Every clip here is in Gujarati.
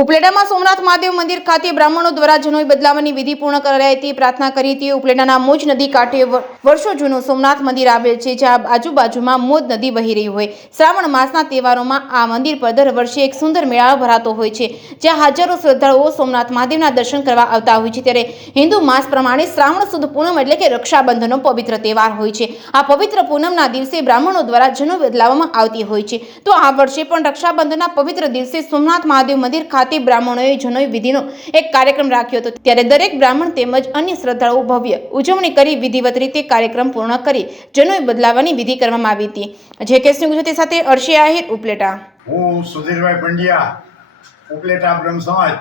ઉપલેટામાં સોમનાથ મહાદેવ મંદિર ખાતે બ્રાહ્મણો દ્વારા જનોઈ બદલાવવાની વિધિ પૂર્ણ કરાઈ હતી. પ્રાર્થના કરી હતી. ઉપલેટાના મોજ નદી કાંઠે વર્ષો જૂનું સોમનાથ મંદિર આવેલ છે, જ્યાં આજુબાજુમાં મોજ નદી વહી રહી હોય. શ્રાવણ માસના તહેવારોમાં આ મંદિર પર દર વર્ષે એક સુંદર મેળાવો ભરાતો હોય છે, જ્યાં હજારો શ્રદ્ધાળુઓ સોમનાથ મહાદેવના દર્શન કરવા આવતા હોય છે. ત્યારે હિન્દુ માસ પ્રમાણે શ્રાવણ સુદ પૂનમ એટલે કે રક્ષાબંધનનો પવિત્ર તહેવાર હોય છે. આ પવિત્ર પૂનમના દિવસે બ્રાહ્મણો દ્વારા જનોઈ બદલાવવામાં આવતી હોય છે. તો આ વર્ષે પણ રક્ષાબંધનના પવિત્ર દિવસે સોમનાથ મહાદેવ મંદિર ખાતે બ્રાહ્મણોએ જનોઈ વિધિનો એક કાર્યક્રમ રાખ્યો હતો. ત્યારે દરેક બ્રાહ્મણ તેમજ અન્ય શ્રદ્ધાળુઓ ભવ્ય ઉજવણી કરી વિધિવત રીતે કાર્યક્રમ પૂર્ણ કરી જનોઈ બદલાવવાની વિધિ કરવામાં આવી હતી. જે કેસની ગુજરાતી સાથે અર્શી આહિર, ઉપલેટા. હું સુધીરભાઈ પંડ્યા, ઉપલેટા બ્રહ્મ સમાજ.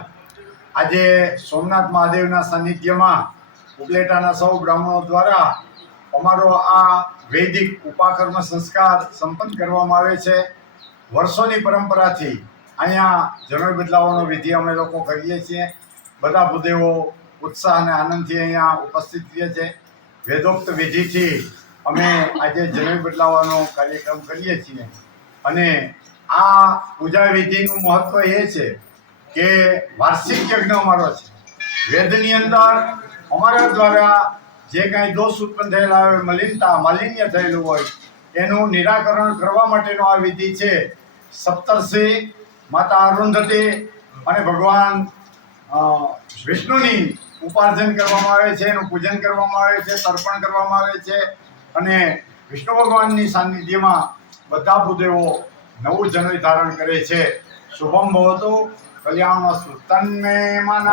આજે સોમનાથ મહાદેવના સાનિધ્યમાં ઉપલેટાના સૌ બ્રાહ્મણો દ્વારા અમારો આ વૈદિક ઉપાકર્મ સંસ્કાર સંપન્ન કરવામાં આવે છે. વર્ષોની પરંપરાથી અહીંયા જનોઈ બદલાવવાનો વિધિ અમે લોકો કરીએ છીએ. બધા ભૂદેવો ઉત્સાહ અને આનંદથી અહીંયા ઉપસ્થિત થઈએ છીએ. વેદોક્ત વિધિથી અમે આજે જનોઈ બદલાવવાનો કાર્યક્રમ કરીએ છીએ. અને આ પૂજા વિધિનું મહત્વ એ છે કે વાર્ષિક યજ્ઞ અમારો છે. વેદની અંદર અમારા દ્વારા જે કાંઈ દોષ ઉત્પન્ન થયેલા હોય, માલિન્ય થયેલું હોય, એનું નિરાકરણ કરવા માટેનો આ વિધિ છે. સપ્તર્ષિ માતા અરુંધતી અને ભગવાન વિષ્ણુની ઉપાર્જન કરવામાં આવે છે, એનું પૂજન કરવામાં આવે છે, તર્પણ કરવામાં આવે છે. અને વિષ્ણુ ભગવાનની સાનિધ્યમાં બધા ભૂદેવો નવું જનોઈ ધારણ કરે છે. શુભમ ભવતુ કલ્યાણમસ્તુ. તન્મે મનઃ